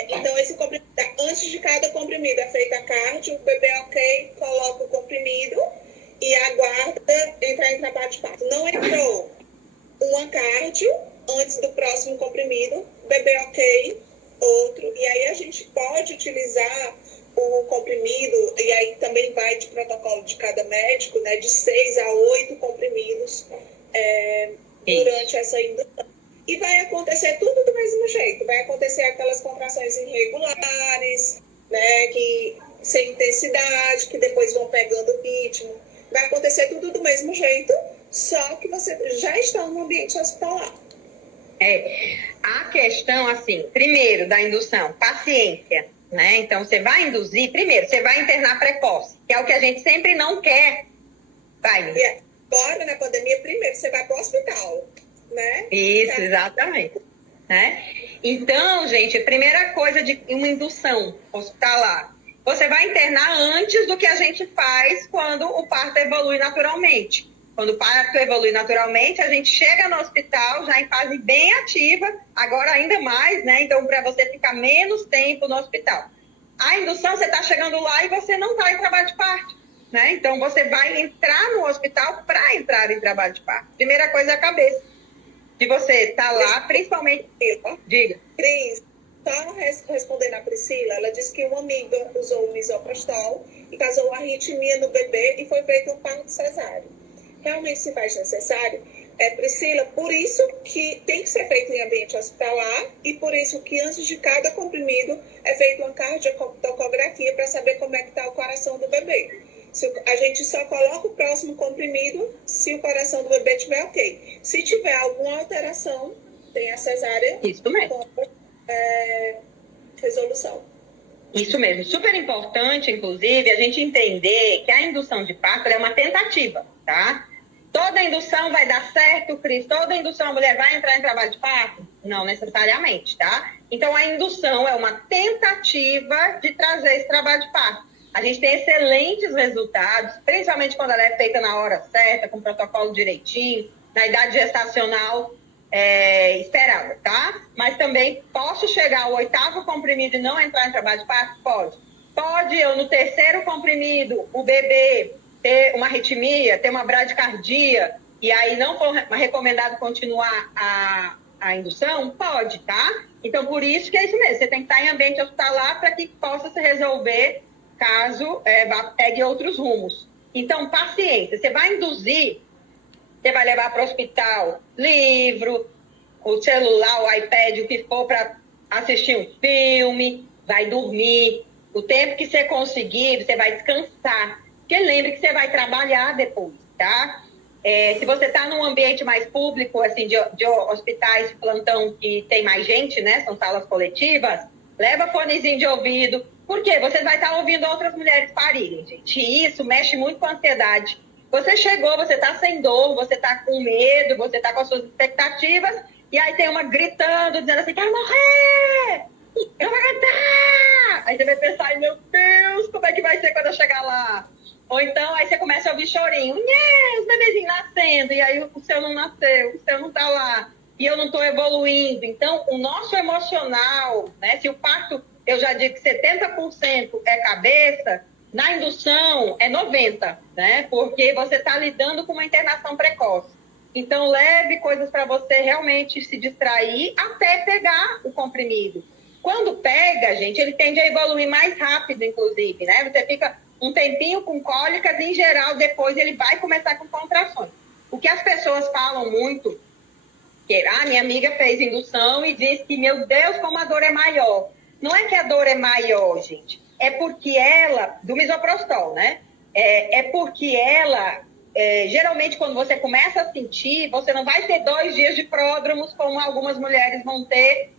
Então, esse comprimido, antes de cada comprimido é feita a cardio, o bebê ok, coloca o comprimido e aguarda entrar em trabalho de parto. Não entrou uma cardio antes do próximo comprimido, bebê ok, outro, e aí a gente pode utilizar o comprimido, e aí também vai de protocolo de cada médico, né, de 6 a 8 comprimidos durante essa indução. E vai acontecer tudo do mesmo jeito. Vai acontecer aquelas contrações irregulares, né, que, sem intensidade, que depois vão pegando o ritmo. Vai acontecer tudo do mesmo jeito, só que você já está no ambiente hospitalar. A questão, assim, primeiro, da indução, paciência, né? Então, você vai induzir, primeiro, você vai internar precoce, que é o que a gente sempre não quer. Vai. E agora, na pandemia, primeiro, você vai para o hospital. Né? Isso, exatamente. Né? Então, gente, a primeira coisa de uma indução hospitalar, você vai internar antes do que a gente faz quando o parto evolui naturalmente. Quando o parto evolui naturalmente, a gente chega no hospital já em fase bem ativa, agora ainda mais, né? Então, para você ficar menos tempo no hospital. A indução, você está chegando lá e você não está em trabalho de parto. Né? Então, você vai entrar no hospital para entrar em trabalho de parto. Primeira coisa é a cabeça. Se você está lá, principalmente... Diga. Cris, só respondendo a Priscila, ela disse que uma amiga usou o misoprostol e causou arritmia no bebê e foi feito um parto cesáreo. Realmente se faz necessário? Priscila, por isso que tem que ser feito em ambiente hospitalar e por isso que antes de cada comprimido é feita uma cardiotocografia para saber como é que está o coração do bebê. A gente só coloca o próximo comprimido se o coração do bebê estiver ok. Se tiver alguma alteração, tem a cesárea. Isso mesmo. Com resolução. Isso mesmo. Super importante, inclusive, a gente entender que a indução de parto é uma tentativa, tá? Toda indução vai dar certo, Cris? Toda indução a mulher vai entrar em trabalho de parto? Não necessariamente, tá? Então, a indução é uma tentativa de trazer esse trabalho de parto. A gente tem excelentes resultados, principalmente quando ela é feita na hora certa, com o protocolo direitinho, na idade gestacional esperada, tá? Mas também posso chegar ao 8º comprimido e não entrar em trabalho de parto? Pode. Pode eu, no 3º comprimido, o bebê ter uma arritmia, ter uma bradicardia, e aí não for recomendado continuar a indução? Pode, tá? Então, por isso que é isso mesmo. Você tem que estar em ambiente hospitalar para que possa se resolver caso pegue outros rumos. Então, paciência. Você vai induzir, você vai levar para o hospital livro, o celular, o iPad, o que for para assistir um filme, vai dormir. O tempo que você conseguir, você vai descansar. Porque lembre que você vai trabalhar depois, tá? Se você está num ambiente mais público, assim, de hospitais de plantão que tem mais gente, né? São salas coletivas, leva fonezinho de ouvido. Por quê? Você vai estar ouvindo outras mulheres parirem, gente. E isso mexe muito com a ansiedade. Você chegou, você está sem dor, você está com medo, você está com as suas expectativas, e aí tem uma gritando, dizendo assim, quero morrer! Eu vou aguentar! Aí você vai pensar, ai meu Deus, como é que vai ser quando eu chegar lá? Ou então, aí você começa a ouvir chorinho, os bebezinhos nascendo, e aí o seu não nasceu, o seu não está lá, e eu não estou evoluindo. Então, o nosso emocional, né, se o parto, eu já digo que 70% é cabeça, na indução é 90%, né, porque você está lidando com uma internação precoce. Então, leve coisas para você realmente se distrair até pegar o comprimido. Quando pega, gente, ele tende a evoluir mais rápido, inclusive, né? Você fica um tempinho com cólicas, em geral, depois ele vai começar com contrações. O que as pessoas falam muito, que minha amiga fez indução e disse que, meu Deus, como a dor é maior. Não é que a dor é maior, gente. É porque ela, do misoprostol, né? É porque ela, geralmente, quando você começa a sentir, você não vai ter 2 dias de pródromos, como algumas mulheres vão ter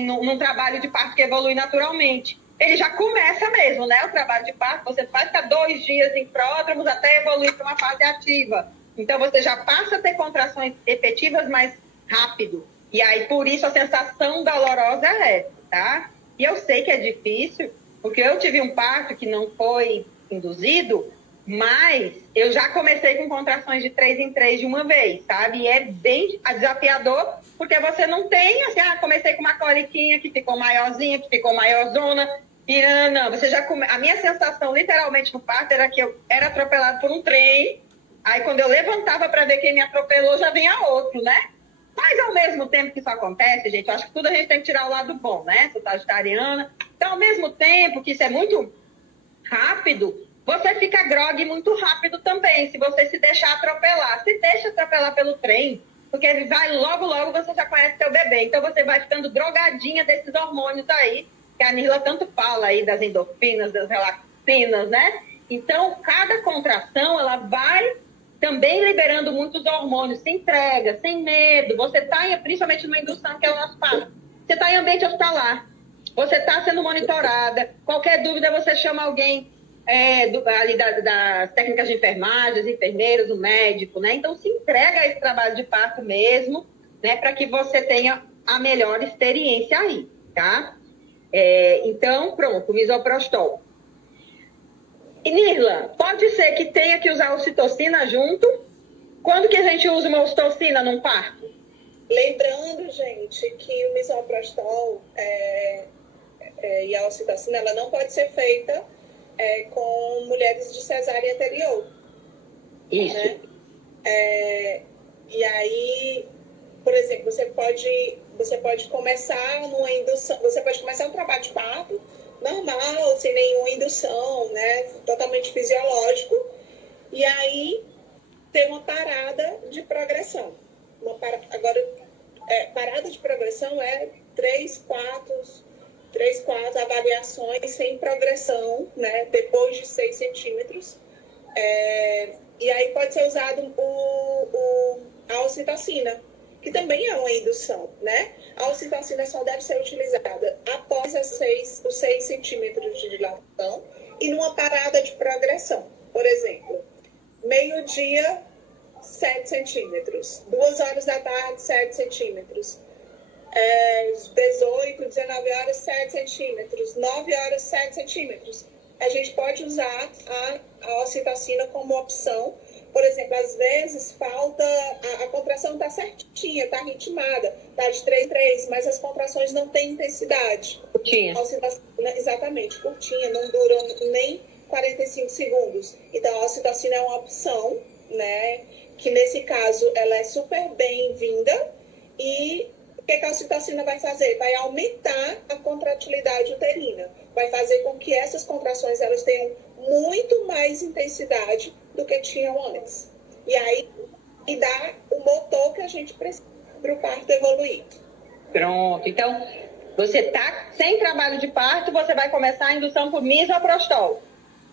num trabalho de parto que evolui naturalmente. Ele já começa mesmo, né? O trabalho de parto, você vai ficar 2 dias em pródromos até evoluir para uma fase ativa. Então, você já passa a ter contrações efetivas mais rápido. E aí, por isso, a sensação dolorosa é essa, tá? E eu sei que é difícil, porque eu tive um parto que não foi induzido, Mas eu já comecei com contrações de 3 em 3 de uma vez, sabe? E é bem desafiador, porque você não tem, assim, comecei com uma coliquinha que ficou maiorzinha, que ficou maiorzona, não, você já A minha sensação, literalmente, no parto era que eu era atropelado por um trem, aí quando eu levantava para ver quem me atropelou, já vinha outro, né? Mas ao mesmo tempo que isso acontece, gente, eu acho que tudo a gente tem que tirar o lado bom, né? Sou sagitariana. Então, ao mesmo tempo que isso é muito rápido, você fica grogue muito rápido também, se você se deixar atropelar. Se deixa atropelar pelo trem, porque ele vai logo, logo você já conhece seu bebê. Então você vai ficando drogadinha desses hormônios aí, que a Nirla tanto fala aí, das endorfinas, das relaxinas, né? Então, cada contração, ela vai também liberando muitos hormônios. Se entrega, sem medo. Você está, principalmente numa indução, que é o nosso parto. Você está em ambiente hospitalar. Você está sendo monitorada. Qualquer dúvida, você chama alguém ali das técnicas de enfermagem, os enfermeiros, o médico, né? Então, se entrega a esse trabalho de parto mesmo, né? Para que você tenha a melhor experiência aí, tá? Então, pronto, misoprostol. E, Nirla, pode ser que tenha que usar ocitocina junto? Quando que a gente usa uma ocitocina num parto? Lembrando, gente, que o misoprostol e a ocitocina, ela não pode ser feita com mulheres de cesárea anterior. Isso. Né? E aí, por exemplo, você pode começar numa indução, você pode começar um trabalho de parto normal, sem nenhuma indução, né? Totalmente fisiológico, e aí ter uma parada de progressão. Agora, parada de progressão é 3, 4 avaliações sem progressão, né? Depois de 6 centímetros. E aí pode ser usado a ocitocina, que também é uma indução, né? A ocitocina só deve ser utilizada após os 6 centímetros de dilatação e numa parada de progressão. Por exemplo, meio-dia, 7 centímetros. 2 horas da tarde, 7 centímetros. 18, 19 horas, 7 centímetros. 9 horas, 7 centímetros. A gente pode usar a ocitocina como opção. Por exemplo, às vezes falta, a contração está certinha, está ritmada, está de 3 em 3, mas as contrações não têm intensidade. Curtinha. Exatamente, curtinha, não duram nem 45 segundos. Então, a ocitocina é uma opção, né? Que nesse caso ela é super bem-vinda. E o que a ocitocina vai fazer? Vai aumentar a contratilidade uterina. Vai fazer com que essas contrações elas tenham muito mais intensidade do que tinham antes. E aí, dá o motor que a gente precisa para o parto evoluir. Pronto. Então, você está sem trabalho de parto, você vai começar a indução por misoprostol.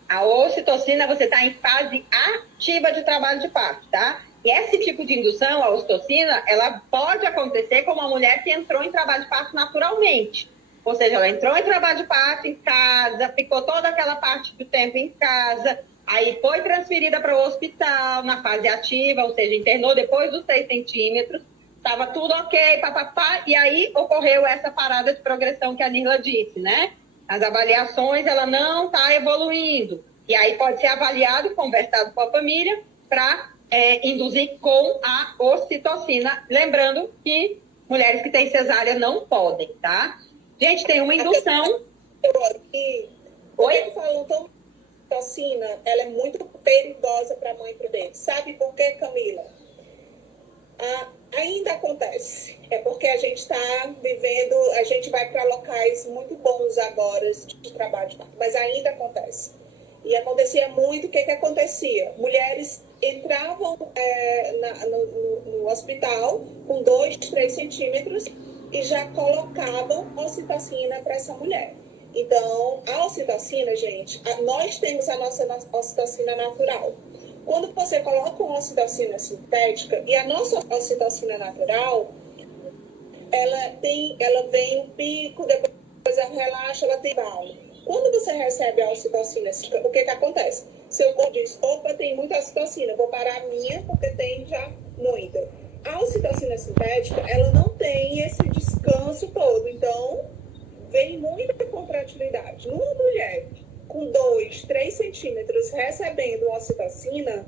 A ocitocina, você está em fase ativa de trabalho de parto, tá? E esse tipo de indução, a ocitocina, ela pode acontecer com uma mulher que entrou em trabalho de parto naturalmente. Ou seja, ela entrou em trabalho de parto em casa, ficou toda aquela parte do tempo em casa, aí foi transferida para o hospital na fase ativa, ou seja, internou depois dos 6 centímetros, estava tudo ok, papapá, e aí ocorreu essa parada de progressão que a Nirla disse, né? As avaliações, ela não está evoluindo. E aí pode ser avaliado e conversado com a família para induzir com a ocitocina. Lembrando que mulheres que têm cesárea não podem, tá? Gente, tem uma indução. Oi? Falando tão ocitocina, ela é muito perigosa para a mãe e para o bebê. Sabe por quê, Camila? Ainda acontece. É porque a gente está vivendo, a gente vai para locais muito bons agora de trabalho de parto, mas ainda acontece. E acontecia muito, o que acontecia? Mulheres entravam no hospital com 2, 3 centímetros e já colocavam ocitocina para essa mulher. Então, a ocitocina, gente, nós temos a nossa ocitocina natural. Quando você coloca uma ocitocina sintética, e a nossa ocitocina natural, ela vem um pico, depois ela relaxa, ela tem vale. Quando você recebe a ocitocina, o que acontece? Seu corpo diz, opa, tem muita ocitocina, vou parar a minha porque tem já muita. A ocitocina sintética, ela não tem esse descanso todo, então vem muita contratilidade. Numa mulher com 2, 3 centímetros centímetros recebendo ocitocina,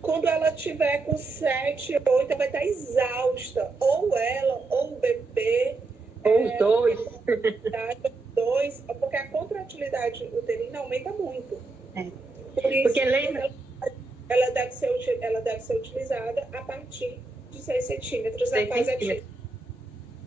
quando ela tiver com 7, 8, ela vai estar exausta. Ou ela, ou o bebê. Ou os dois. Dois, porque a contratilidade uterina aumenta muito. Por isso, Porque lembra... ela deve ser utilizada a partir de 6 centímetros na fase ativa.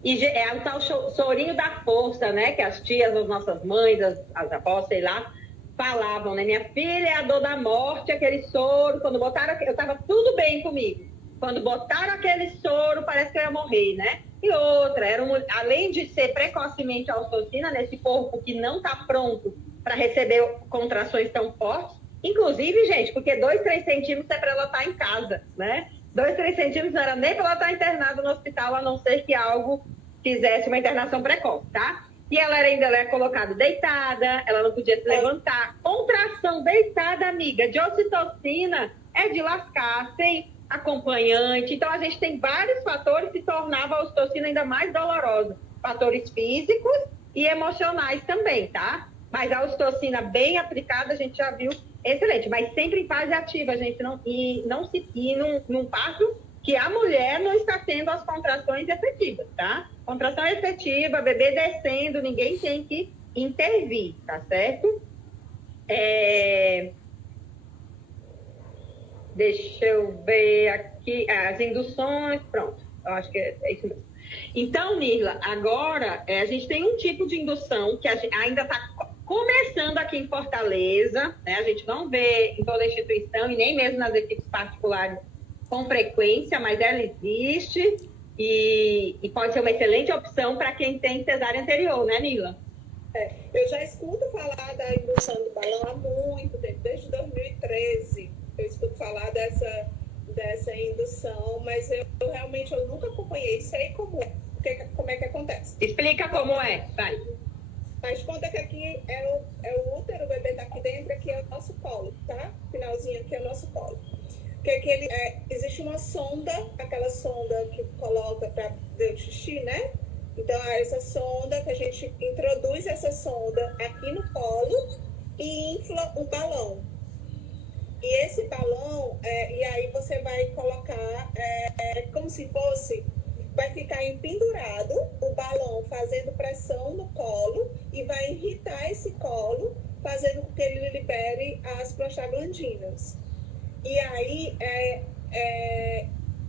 E é o tal chorinho da força, né? Que as tias, as nossas mães, as avós, sei lá, falavam, né? Minha filha é a dor da morte, aquele soro. Quando botaram, eu tava tudo bem comigo. Quando botaram aquele soro, parece que eu ia morrer, né? E outra, além de ser precocemente a ocitocina, nesse corpo que não está pronto para receber contrações tão fortes, inclusive, gente, porque 2, 3 centímetros é para ela estar em casa, né? 2, 3 centímetros não era nem para ela estar internada no hospital, a não ser que algo fizesse uma internação precoce, tá? E ela ainda era colocada deitada, ela não podia se levantar. Contração deitada, amiga, de ocitocina é de lascar, sem acompanhante. Então, a gente tem vários fatores que tornavam a ocitocina ainda mais dolorosa. Fatores físicos e emocionais também, tá? Mas a ocitocina bem aplicada, a gente já viu, excelente. Mas sempre em fase ativa, gente. Num parto que a mulher não está tendo as contrações efetivas, tá? Contração efetiva, bebê descendo, ninguém tem que intervir, tá certo? Deixa eu ver aqui, as induções, pronto, eu acho que é isso mesmo. Então, Nirla, agora a gente tem um tipo de indução que ainda está começando aqui em Fortaleza, né? A gente não vê em toda a instituição e nem mesmo nas equipes particulares com frequência, mas ela existe e pode ser uma excelente opção para quem tem cesárea anterior, né, Nirla? Eu já escuto falar da indução do balão há muito tempo, desde 2013. Eu escuto falar dessa indução, mas eu realmente nunca acompanhei, sei como é que acontece. Explica como é, vai. Mas conta que aqui é o útero, o bebê está aqui dentro, aqui é o nosso colo, tá? Finalzinho aqui é o nosso colo. Porque existe uma sonda, aquela sonda que coloca para ver o xixi, né? Então, essa sonda, que a gente introduz essa sonda aqui no colo e infla um balão. E esse balão, e aí você vai colocar como se fosse, vai ficar empendurado o balão fazendo pressão no colo e vai irritar esse colo, fazendo com que ele libere as prostaglandinas. E aí,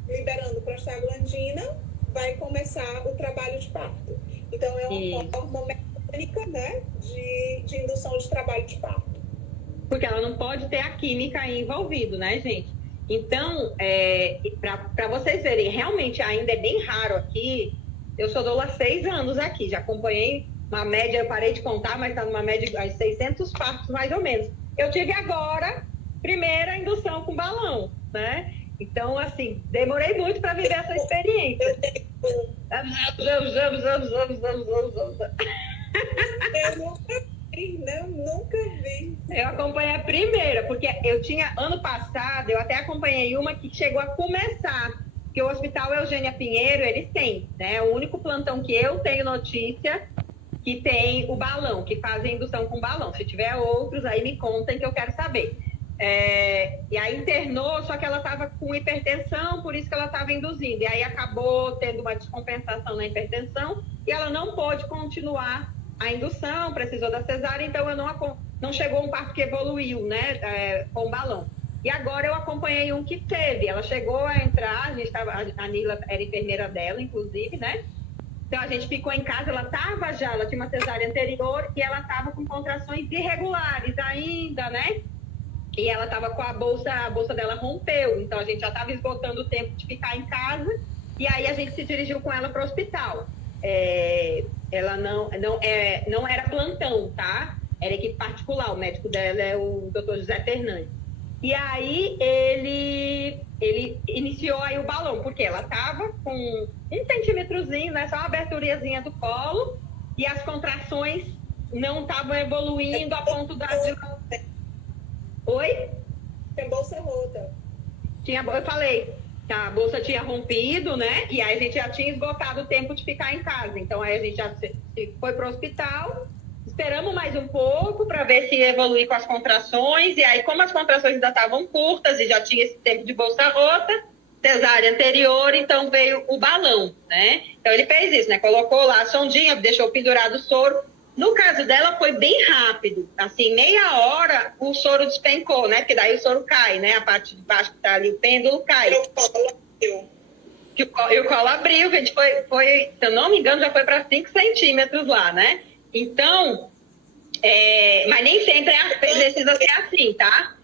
liberando prostaglandina, vai começar o trabalho de parto. Então, é uma forma mecânica, né, de indução de trabalho de parto. Porque ela não pode ter a química aí envolvido, né, gente? Então, para vocês verem, realmente ainda é bem raro aqui. Eu sou doula há 6 anos aqui, já acompanhei uma média, eu parei de contar, mas está numa média de 600 partos mais ou menos. Eu tive agora, primeira indução com balão, né? Então, assim, demorei muito para viver essa experiência. Eu nunca vi. Eu acompanhei a primeira, porque eu tinha, ano passado, eu até acompanhei uma que chegou a começar, porque o Hospital Eugênia Pinheiro, eles têm, né? O único plantão que eu tenho notícia que tem o balão, que fazem indução com balão. Se tiver outros, aí me contem que eu quero saber. E aí internou, só que ela estava com hipertensão, por isso que ela estava induzindo. E aí acabou tendo uma descompensação na hipertensão e ela não pôde continuar a indução, precisou da cesárea, então eu não chegou um parto que evoluiu, né, com o balão. E agora eu acompanhei um que teve, ela chegou a entrar, a Nila era enfermeira dela, inclusive, né? Então a gente ficou em casa, ela tinha uma cesárea anterior e ela estava com contrações irregulares ainda, né? E ela estava com a bolsa dela rompeu, então a gente já estava esgotando o tempo de ficar em casa, e aí a gente se dirigiu com ela para o hospital. Ela não era plantão, tá? Era equipe particular, o médico dela é o Dr. José Fernandes. E aí ele iniciou aí o balão, porque ela estava com 1 centímetrozinho, né? Só uma aberturazinha do colo, e as contrações não estavam evoluindo a ponto da... Oi? Tem bolsa rota. Eu falei, a bolsa tinha rompido, né? E aí a gente já tinha esgotado o tempo de ficar em casa. Então aí a gente já foi para o hospital Esperamos mais um pouco para ver se evoluir com as contrações. E aí, como as contrações ainda estavam curtas e já tinha esse tempo de bolsa rota, cesárea anterior, então veio o balão, né? Então ele fez isso, né? Colocou lá a sondinha, deixou pendurado o soro. No caso dela foi bem rápido, assim, meia hora o soro despencou, né? Porque daí o soro cai, né? A parte de baixo que tá ali, o pêndulo cai. E o colo abriu, gente, foi, se eu não me engano, já foi para 5 centímetros lá, né? Então, mas nem sempre precisa ser assim, tá?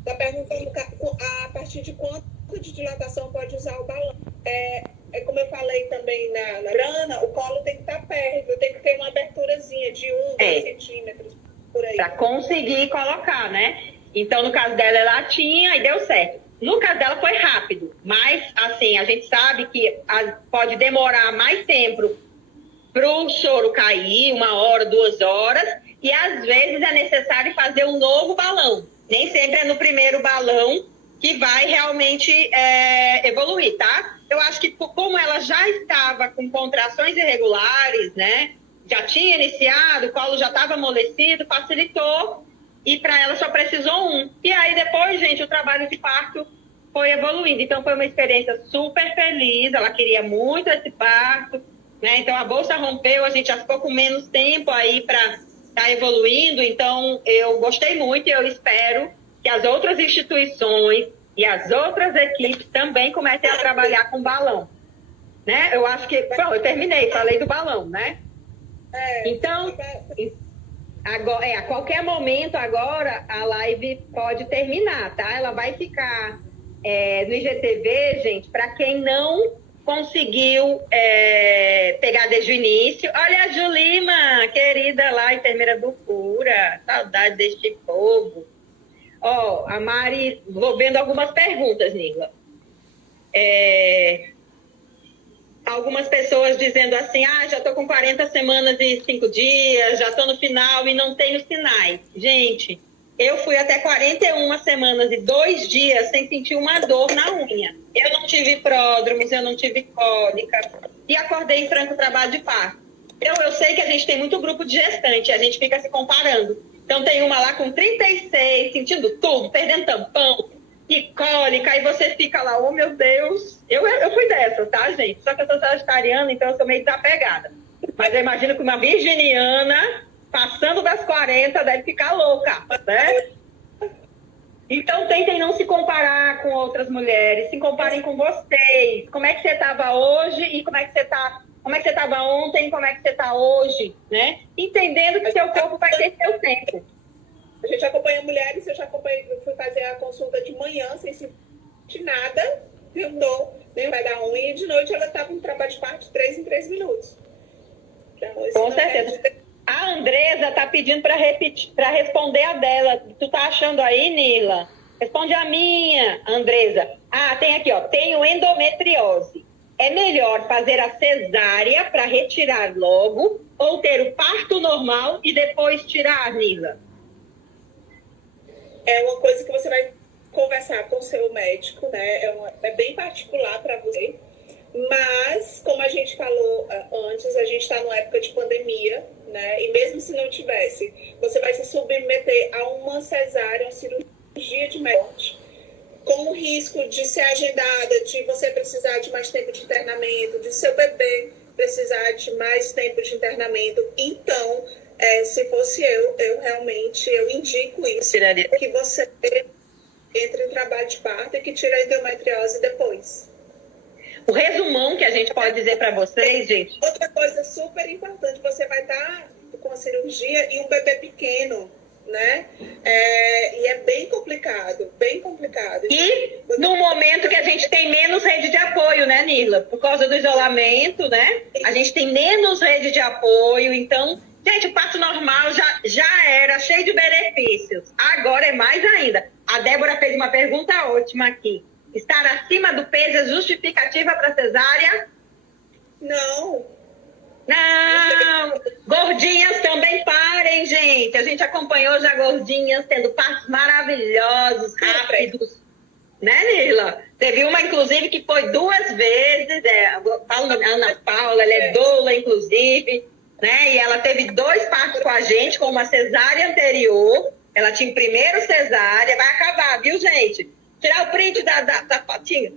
Está perguntando a partir de quanto de dilatação pode usar o balão. Como eu falei também na grana, o colo tem que estar perto, tem que ter uma aberturazinha de 2 centímetros por aí. Para conseguir colocar, né? Então, no caso dela, ela tinha e deu certo. No caso dela, foi rápido. Mas, assim, a gente sabe que pode demorar mais tempo para o soro cair, 1 hora, 2 horas. E, às vezes, é necessário fazer um novo balão. Nem sempre é no primeiro balão que vai realmente evoluir, tá? Eu acho que como ela já estava com contrações irregulares, né? Já tinha iniciado, o colo já estava amolecido, facilitou. E para ela só precisou 1. E aí depois, gente, o trabalho de parto foi evoluindo. Então foi uma experiência super feliz. Ela queria muito esse parto, né? Então a bolsa rompeu, a gente já ficou com menos tempo aí para estar evoluindo. Então eu gostei muito e eu espero que as outras instituições e as outras equipes também comecem a trabalhar com balão, né? Eu acho que... Bom, eu terminei, falei do balão, né? Então... Agora, a qualquer momento agora a live pode terminar, tá? Ela vai ficar no IGTV, gente, para quem não conseguiu pegar desde o início. Olha a Julima, querida lá, enfermeira do Cura, saudade deste povo. Ó, a Mari, vou vendo algumas perguntas, Nila. Algumas pessoas dizendo assim, já estou com 40 semanas e 5 dias, já estou no final e não tenho sinais. Gente, eu fui até 41 semanas e 2 dias sem sentir uma dor na unha. Eu não tive pródromos, eu não tive cólica e acordei em franco trabalho de parto. Eu sei que a gente tem muito grupo de gestante, a gente fica se comparando. Então tem uma lá com 36, sentindo tudo, perdendo tampão, e cólica, aí você fica lá, oh meu Deus, eu fui dessa, tá, gente? Só que eu sou sagitariana, então eu sou meio desapegada. Mas eu imagino que uma virginiana, passando das 40, deve ficar louca, né? Então tentem não se comparar com outras mulheres, se comparem com vocês. Como é que você estava hoje e como é que você estava ontem, como é que você está hoje, né? Entendendo que seu corpo vai ter seu tempo. A gente acompanha mulheres, eu fui fazer a consulta de manhã sem sentir nada, eu dou, nem vai dar unha, e de noite ela estava em trabalho de parto de 3 em 3 minutos. Então, com certeza. A Andresa tá pedindo para repetir, para responder a dela. Tu tá achando aí, Nila? Responde a minha, Andresa. Tem aqui, ó. Tenho endometriose. É melhor fazer a cesárea para retirar logo ou ter o parto normal e depois tirar, Nila? É uma coisa que você vai conversar com o seu médico, né? É bem particular para você. Mas, como a gente falou antes, a gente está numa época de pandemia, né? E mesmo se não tivesse, você vai se submeter a uma cesárea, uma cirurgia de morte, com o risco de ser agendada, de você precisar de mais tempo de internamento, de seu bebê precisar de mais tempo de internamento. Então, se fosse eu realmente indico isso, que você entre em trabalho de parto e que tire a endometriose depois. O resumão que a gente pode dizer para vocês, gente... Outra coisa super importante, você vai estar com a cirurgia e um bebê pequeno, né? E é bem complicado, bem complicado. E no momento que a gente tem menos rede de apoio, né, Nila? Por causa do isolamento, né? A gente tem menos rede de apoio, então... Gente, o parto normal já era cheio de benefícios. Agora é mais ainda. A Débora fez uma pergunta ótima aqui. Estar acima do peso é justificativa para cesárea? Não. Não. Gordinhas também parem, gente. A gente acompanhou já gordinhas tendo partos maravilhosos, rápidos. Né, Nila? Teve uma, inclusive, que foi 2 vezes. Falo da Ana Paula, ela é doula, inclusive. né? E ela teve 2 partos com a gente, com uma cesárea anterior. Ela tinha o primeiro cesárea. Vai acabar, viu, gente? Tirar o print da fotinha.